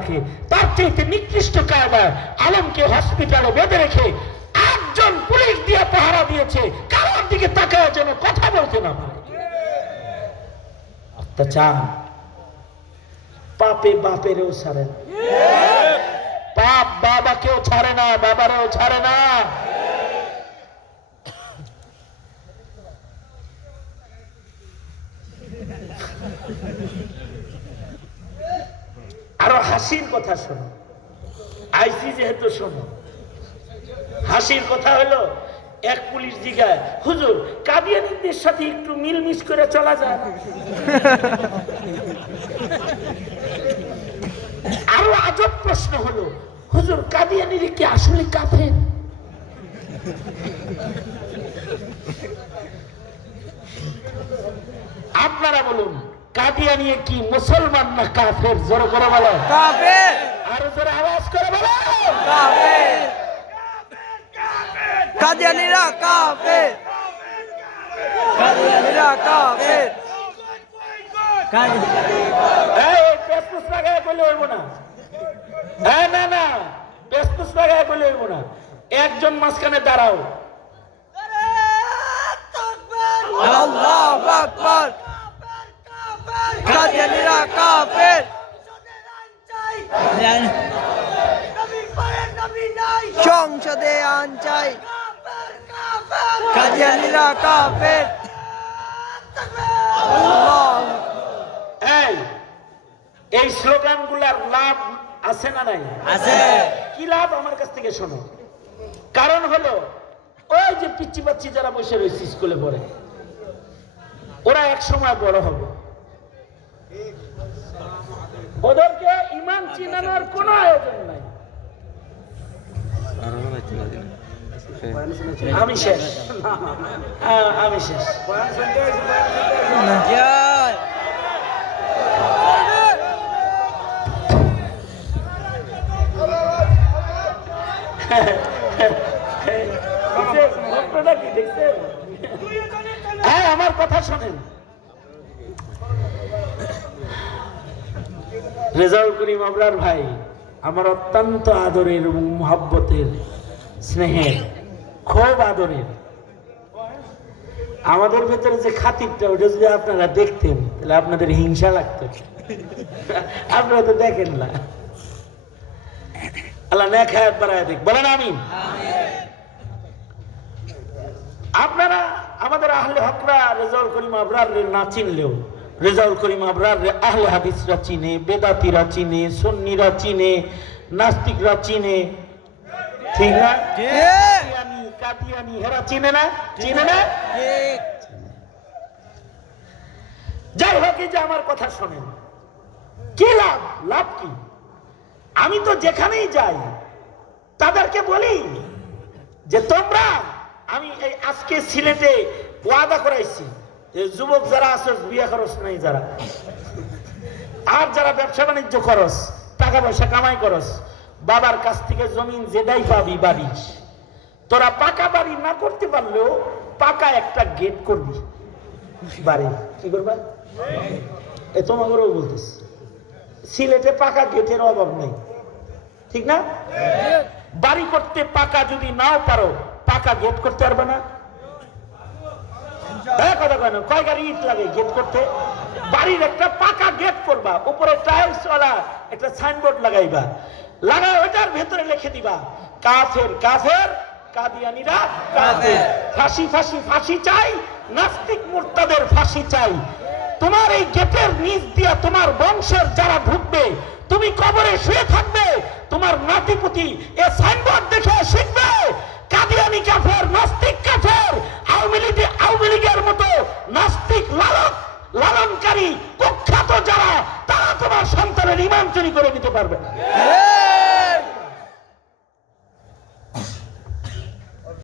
রাখে, তার চাইতে নিকৃষ্ট কায়দায় আলমকে হসপিটালে বেঁধে রেখে একজন পুলিশ দিয়ে পাহারা দিয়েছে, কারোর দিকে তাকায় যেন কথা বলতে না পারে। অত্যাচার। পাপে বাপেরও ছাড়ে না, পাপ বাবাকেও ছাড়ে না, বাবারেও ছাড়ে না। আরো হাসির কথা শোনো, আইসি যেহেতু শোনো, হাসির কথা হলো এক পুলিশ জিগায়, হুজুর কাদিয়ানীদের সাথে একটু মিলমিশ করে চলা যায় না? আরো আজব প্রশ্ন হলো, হুজুর কাদিয়ানীরা কি আসলে কাফের? আপনারা বলুন, কাদিয়ানী কি মুসলমান না কাফের? জোরে করে বলো কাফের। আরো জোরে আওয়াজ করে বলো কাফের। কাদিয়ানীরা কাফের। কাদিয়ানীরা কাফের। এই পেসপুস লাগায় বলে হইব না, হ্যাঁ না না, পেসপুস লাগায় বলে হইব না। একজন মাঝখানে দাঁড়াও। আল্লাহু আকবার। কাদিয়ানীরা কাফের। সংসদে আন চাই। কাদিয়ানীরা কাফের। এই স্লোগান গুলার লাভ আছে না নাই? আছে। কি লাভ? আমার কাছ থেকে শোনো। কারণ হলো ওই যে পিচ্চি বাচ্চি যারা বসে রয়েছে স্কুলে পড়ে, ওরা এক সময় বড় হবে, ওদেরকে ইমান চিনানোর কোনো আয়োজন নাই। আমি শেষ, আমি শেষ। হ্যাঁ, আমার কথা শোনেন। রেজাউল করিম আবরার ভাই আমার অত্যন্ত আদরের এবং মহব্বতের, স্নেহের, খুব আদরের। আমাদের ভেতরে যে খাতিরটা, ওটা যদি আপনারা দেখতেন তাহলে আপনাদের হিংসা লাগতো। আপনারা তো দেখেন না। আল্লাহ নেক হায়াত বাড়ায় দেখ, বলেন আমিন। আপনারা আমাদের আহলে হকরা রেজাউল করিম আবরার না চিনলেও রেজাউল করিম আবরার আহলে হাদিসরা চিনে, বেদাতিরা চিনে, সুন্নিরা চিনে, নাস্তিকরা চিনে, ঠিক না? কাদিয়ানী হেরা চিনে না? চিনে না? যাই হোক, এই যে আমার কথা শোনেন, কি লাভ? লাভ কি? আমি তো যেখানেই যাই তাদেরকে বলি যে তোমরা, আমি এই আজকে সিলেটে ওয়াদা করাইছি, যুবক যারা আছে বিয়ে খরচ নাই যারা, আর যারা ব্যবসা বাণিজ্য খরচ, টাকা পয়সা কামাই করস, বাবার কাছ থেকে জমিন যেটাই পাবি বাড়ি, তোরা পাকা বাড়ি না করতে পারলেও পাকা একটা গেট করবি বাড়ি। কি করবা? এ তোমাদেরও বলতেছি, সিলেটে পাকা গেটের অভাব নেই, ঠিক না? বাড়ি করতে পাকা যদি নাও পারো, পাকা গেট করতে পারবে না? কথা কয় না, কয় গাড়ি ইট লাগে গেট করতে? বাড়ির একটা পাকা গেট করবা, উপরে টাইলস ওয়ালা একটা সাইনবোর্ড লাগাইবা, লাগাই ওইটার ভেতরে লিখে দিবা কাফের কাফের, কাদিয়ানীরা কাফের। ফাঁসি ফাঁসি ফাঁসি চাই, নাস্তিক মুরতাদের ফাঁসি চাই। তোমার এই গেটের নিচ দিয়া তোমার বংশের যারা ঢুকবে, তুমি কবরে শুয়ে থাকবে, তোমার নাতিপুতি এ সাইনবোর্ড দেখে শিখবে কাদিয়ানী কাফের, নাস্তিক কাফের। আওয়ামী লীগের মতো নাস্তিক লালনকারী কুখ্যাত যারা, তারা তোমার সন্তানের ঈমান চুরি করে নিতে পারবে না।